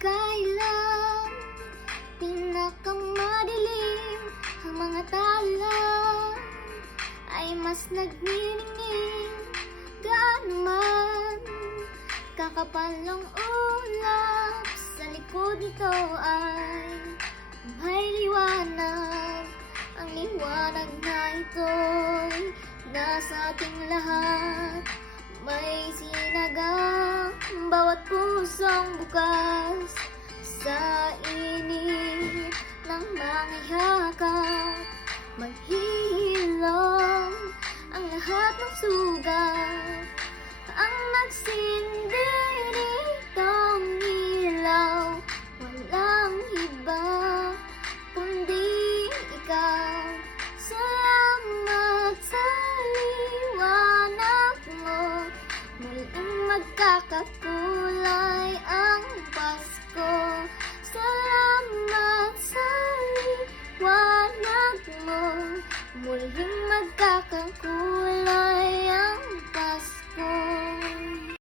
kailan pinakamadilim ang mga tala ay mas nagniningning. Gaano man kakapal ang ulap, sa likod nito ay may liwanag. Ang liwanag na ito'y nasa ating lahat. May sinagang bawat pusong bukas sa init ng mga yakap. Maghihilom ang lahat ng sugat. Ang nagsindi nitong ilaw, walang iba kundi ikaw. Salamat sa liwanag mo, muling magkakakulay ang Pasko. Salamat sa liwanag mo, muling magkakakulay